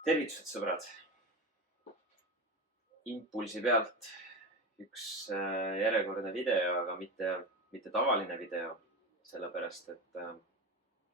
Tervitused, sõbrad! Impulsi pealt üks järjekordne video, aga mitte tavaline video, sellepärast et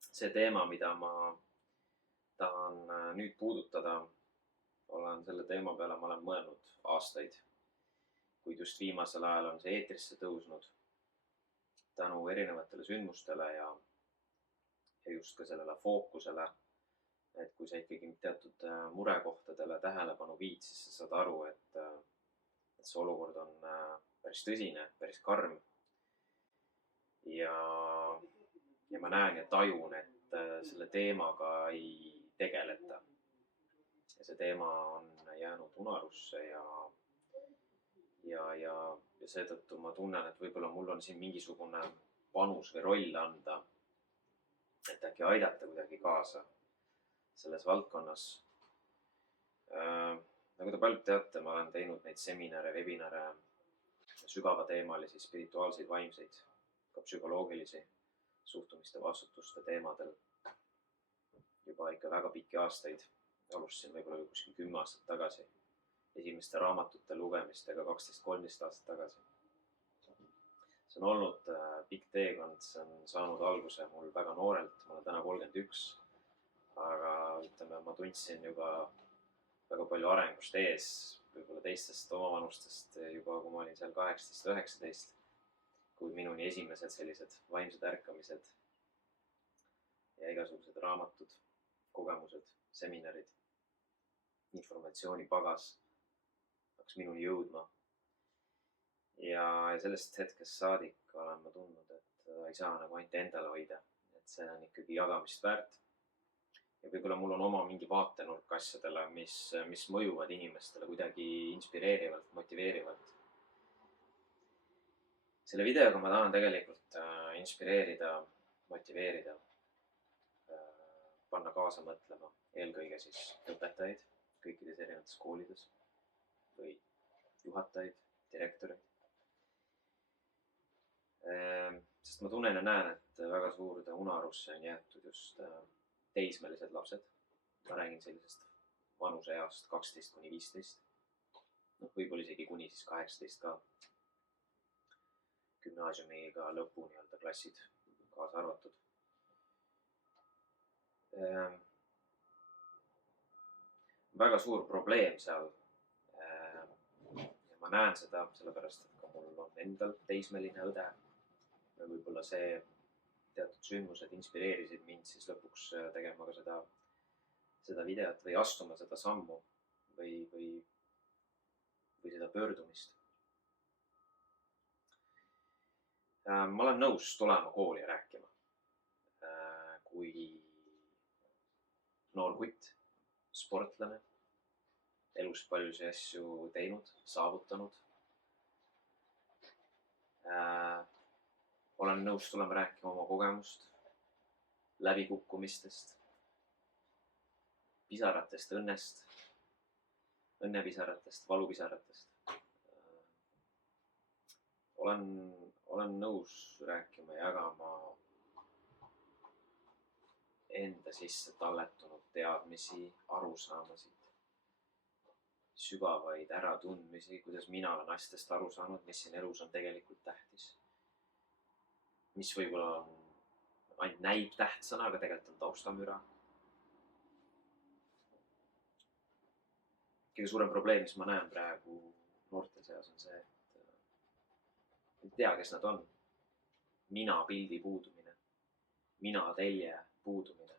see teema, mida ma tahan nüüd puudutada, selle teema peale ma olen mõelnud aastaid, kuid just viimasel ajal on see eetrisse tõusnud tänu erinevatele sündmustele ja just ka sellele fookusele, et kui sa ikkagi teatud murekohtadele tähelepanu viid, siis sa saad aru, et see olukord on päris tõsine, päris karm. Ja ma näen ja tajun, et selle teemaga ei tegeleta. Ja see teema on jäänud unarusse ja seetõttu ma tunnen, et võib-olla mul on siin mingisugune panus või roll anda, et äkki aidata kuidagi kaasa selles valdkonnas. Nagu te paljud teate, ma olen teinud neid seminare, webinare, sügavateemalisi, spirituaalseid, vaimseid, ka psühholoogilisi suhtumiste vastutuste teemadel juba ikka väga pikki aastaid. Alustasin võib-olla kuskil 10 aastat tagasi, esimeste raamatute lugemistega 12-13 aastat tagasi. See on olnud pikk teekond, see on saanud alguse mul väga noorelt, ma olen täna 31. Aga ütleme, ma tundsin juba väga palju arengust ees, võib-olla teistest omavanustest juba, kui ma olin seal 18-19, kui minuni esimesed sellised vaimsed ärkamised ja igasugused raamatud, kogemused, seminarid, informatsioonipagas hakkas minuni jõudma. Ja sellest hetkest saadik olen ma tundnud, et ei saa nagu ainult endale hoida, et see on ikkagi jagamist väärt. Ja võib-olla mul on oma mingi vaatenurk asjadele, mis mõjuvad inimestele kuidagi inspireerivalt, motiveerivalt. Selle videoga ma tahan tegelikult inspireerida, motiveerida, panna kaasa mõtlema eelkõige siis õpetajaid kõikides erinevates koolides või juhatajaid, direktoreid. Sest ma tunnen ja näen, et väga suurde unarusse on jäetud just teismelised lapsed. Ma räägin sellisest vanuseeast 12-15. Võib-olla isegi kuni siis 18 ka. Gümnaasiumiga lõpu klassid kaasa arvatud. Väga suur probleem seal. Ja ma näen seda sellepärast, et ka mul on endal teismeline õde. Ja võib-olla see teatud sündmused inspireerisid mind siis lõpuks tegema ka seda videot või astuma seda sammu või seda pöördumist. Ma olen nõus tulema kooli rääkima, kui noor kutt, sportlane, elus paljusi asju teinud, saavutanud. Olen nõus tulema rääkima oma kogemust, läbikukkumistest, pisaratest, õnnest, õnnepisaratest, valupisaratest. Olen nõus rääkima ja jagama enda sisse talletunud teadmisi, arusaamasid, sügavaid äratundmisi, kuidas mina olen asjadest aru saanud, mis siin elus on tegelikult tähtis. Mis võib-olla ainult näib tähtsana, aga tegelikult on taustamüra. Kõige suurem probleem, mis ma näen praegu noorte seas on see, et ei tea, kes nad on. Mina pildi puudumine, mina telje puudumine.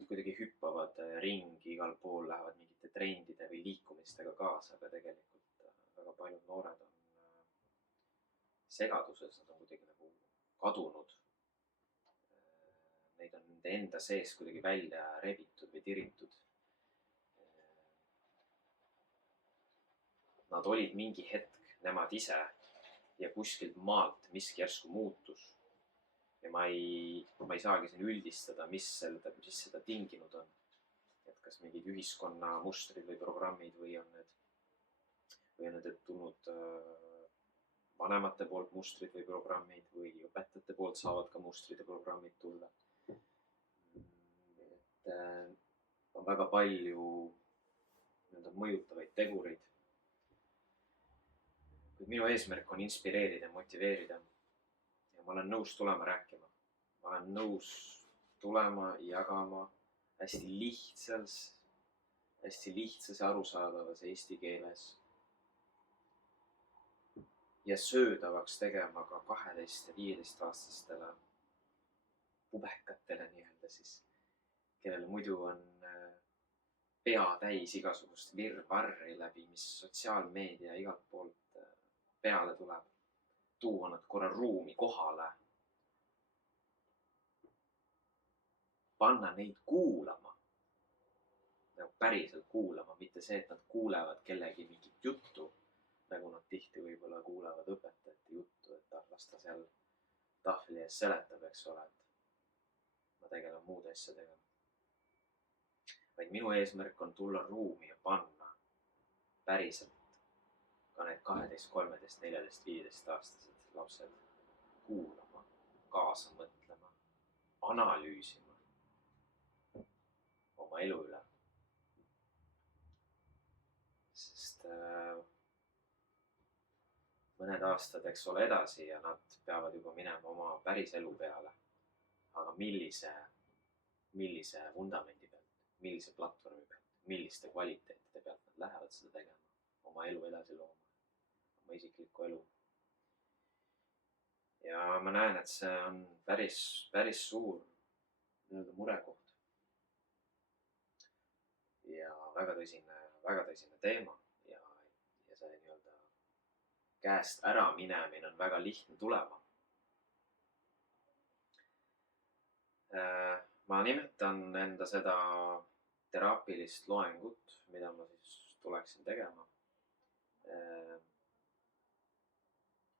Nad kuidagi hüppavad ringi, igal pool lähevad mingite trendide või liikumistega kaasa, aga tegelikult väga paljud noored on segaduses, nad on kuidagi nagu kadunud. Neid on nende enda sees kuidagi välja rebitud või tiritud. Nad olid mingi hetk nemad ise ja kuskilt maalt miski järsku muutus. Ja ma ei saagi siin üldistada, mis seda tinginud on. Et kas mingid ühiskonna mustrid või programmid või on need tulnud vanemate poolt mustrid või programmid või õpetajate poolt saavad ka mustrid ja programmid tulla. Et väga palju mõjutavaid tegureid. Kuid minu eesmärk on inspireerida, motiveerida. Ja ma olen nõus tulema rääkima. Ma olen nõus tulema, jagama hästi lihtsas ja arusaadavas eesti keeles. Ja söödavaks tegema ka 12 ja 15 aastastele pubekatele nii-öelda siis, kellel muidu on pea täis igasugust virvarri läbi, mis sotsiaalmeedia igalt poolt peale tuleb. Tuua nad korra ruumi kohale. Panna neid kuulama. Päriselt kuulama, mitte see, et nad kuulevad kellegi mingit juttu, nagu nad tihti võib-olla kuulevad õpetajate juttu, et las ta seal tahvli ees seletab, eks ole, et ma tegelen muude asjadega. Vaid minu eesmärk on tulla ruumi ja panna päriselt ka need 12, 13, 14, 15 aastased lapsed kuulama, kaasa mõtlema, analüüsima oma elu üle. Sest mõned aastad, eks ole, edasi ja nad peavad juba minema oma päris elu peale. Aga millise vundamendi pealt, millise platvormi pealt, milliste kvaliteetide pealt nad lähevad seda tegema, oma elu edasi looma, oma isiklikku elu. Ja ma näen, et see on päris suur murekoht. Ja väga tõsine teema ja see käest ära minemine on väga lihtne tulema. Ma nimetan enda seda teraapilist loengut, mida ma siis tuleksin tegema.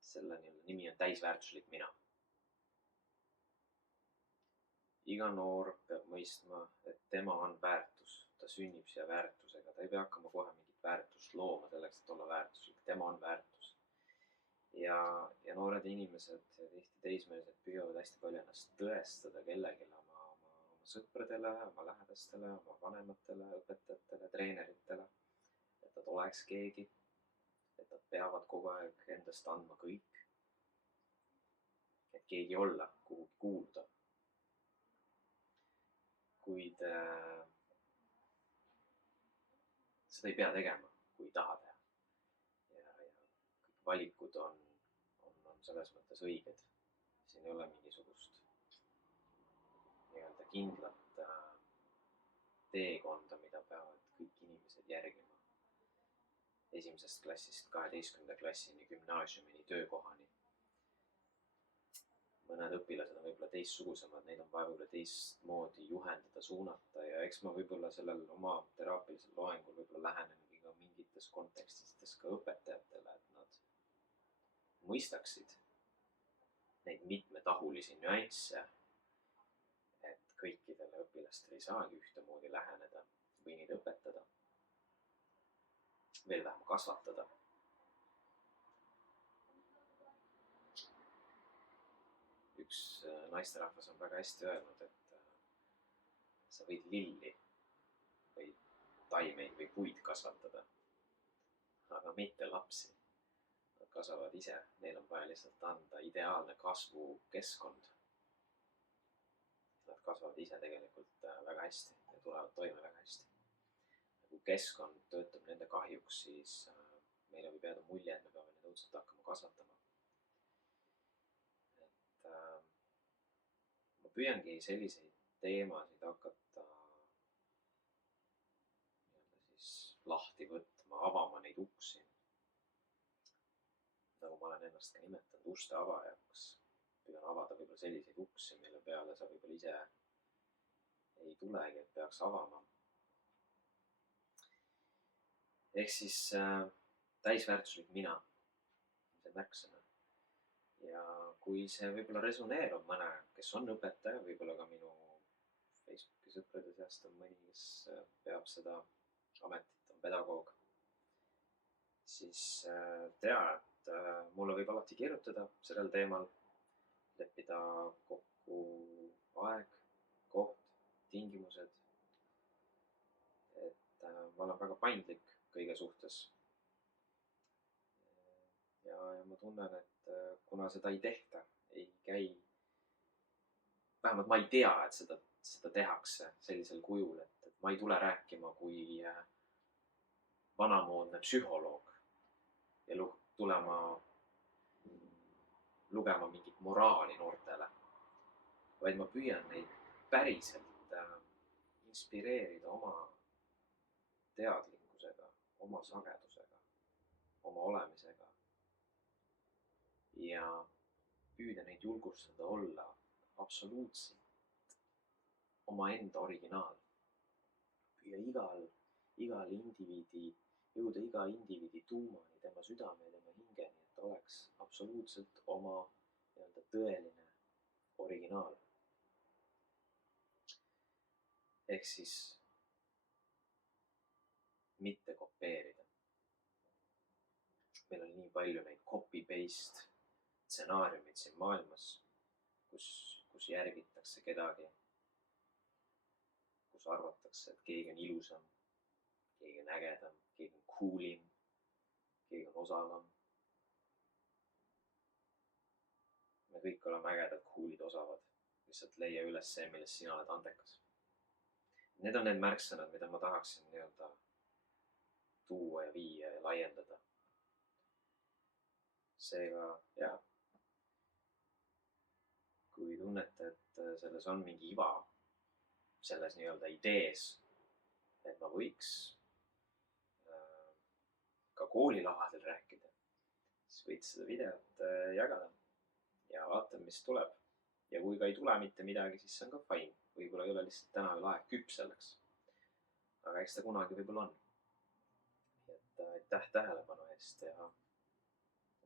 Selle nimi on täisväärtuslik mina. Iga noor peab mõistma, et tema on väärtus. Ta sünnib siia väärtusega. Ta ei pea hakkama kohe mingit väärtust looma selleks, et olla väärtuslik. Tema on väärtus. Ja noored inimesed ja tihti teismelised püüavad hästi palju ennast tõestada kellelegi oma sõpradele, oma lähedastele, oma vanematele, õpetajatele, treeneritele, et nad oleks keegi, et nad peavad kogu aeg endast andma kõik, et keegi olla, kuhugi kuuluda. Kuid seda ei pea tegema, kui ei taha teha. Ja kõik valikud on selles mõttes õiged. Siin ei ole mingisugust kindlat teekonda, mida peavad kõik inimesed järgima. 1. klassist 12. klassini, gümnaasiumini, töökohani. Mõned õpilased on võib-olla teistsugusemad, neid on vaja võib-olla teistmoodi juhendada, suunata ja eks ma võib-olla sellel oma teraapilisel loengul võib-olla lähenengi ka mingites kontekstides ka õpetajatele, et nad mõistaksid neid mitmetahulisi nüansse, et kõikidele õpilastele ei saagi ühtemoodi läheneda või neid õpetada, veel vähem kasvatada. Üks naisterahvas on väga hästi öelnud, et sa võid lilli või taimeid või puid kasvatada, aga mitte lapsi. Nad kasvavad ise, neil on vaja lihtsalt anda ideaalne kasvukeskkond. Nad kasvavad ise tegelikult väga hästi ja tulevad toime väga hästi. Kui keskkond töötab nende kahjuks, siis meile võib jääda mulje, et me peame neid õudselt hakkama kasvatama. Ma püüangi selliseid teemasid hakata siis lahti võtma, avama neid uksi. Nagu ma olen ennast ka nimetanud uste avajaks. Püüan avada võib-olla selliseid uksi, mille peale sa võib-olla ise ei tulegi, et peaks avama. Ehk siis täisväärtuslik mina, see märksõna. Ja kui see võib-olla resoneerub mõne, kes on õpetaja, võib-olla ka minu Facebooki sõprade seast on mõni, kes peab seda ametit, on pedagoog, siis tea, et mulle võib alati kirjutada sellel teemal, leppida kokku aeg, koht, tingimused. ma olen väga paindlik kõige suhtes. Ja ma tunnen, et kuna seda ei tehta, ei käi, vähemalt ma ei tea, et seda tehakse sellisel kujul, et ma ei tule rääkima kui vanamoodne psühholoog ja tulema lugema mingit moraali noortele, vaid ma püüan neid päriselt inspireerida oma teadlikkusega, oma sagedusega, oma olemisega ja püüda neid julgustada olla absoluutselt omaenda originaal. Püüa igal indiviidi, jõuda iga indiviidi tuumani, tema südame ja tema hingeni, et ta oleks absoluutselt oma nii-öelda tõeline originaal. Ehk siis mitte kopeerida. Meil on nii palju neid copy-paste stsenaariumid siin maailmas, kus järgitakse kedagi, kus arvatakse, et keegi on ilusam, keegi on ägedam, keegi on coolim, keegi on osavam. Me kõik oleme ägedad, coolid, osavad. Lihtsalt leia üles see, milles sina oled andekas. Need on need märksõnad, mida ma tahaksin nii-öelda tuua ja viia ja laiendada. Seega, jah. Kui tunnete, et selles on mingi iva, selles nii-öelda idees, et ma võiks ka koolilavadel rääkida, siis võid seda videot jagada ja vaatame, mis tuleb. Ja kui ka ei tule mitte midagi, siis see on ka fine. Võib-olla ei ole lihtsalt täna veel aeg küps selleks. Aga eks ta kunagi võib-olla on. Et aitäh tähelepanu eest ja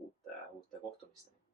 uute kohtumisteni.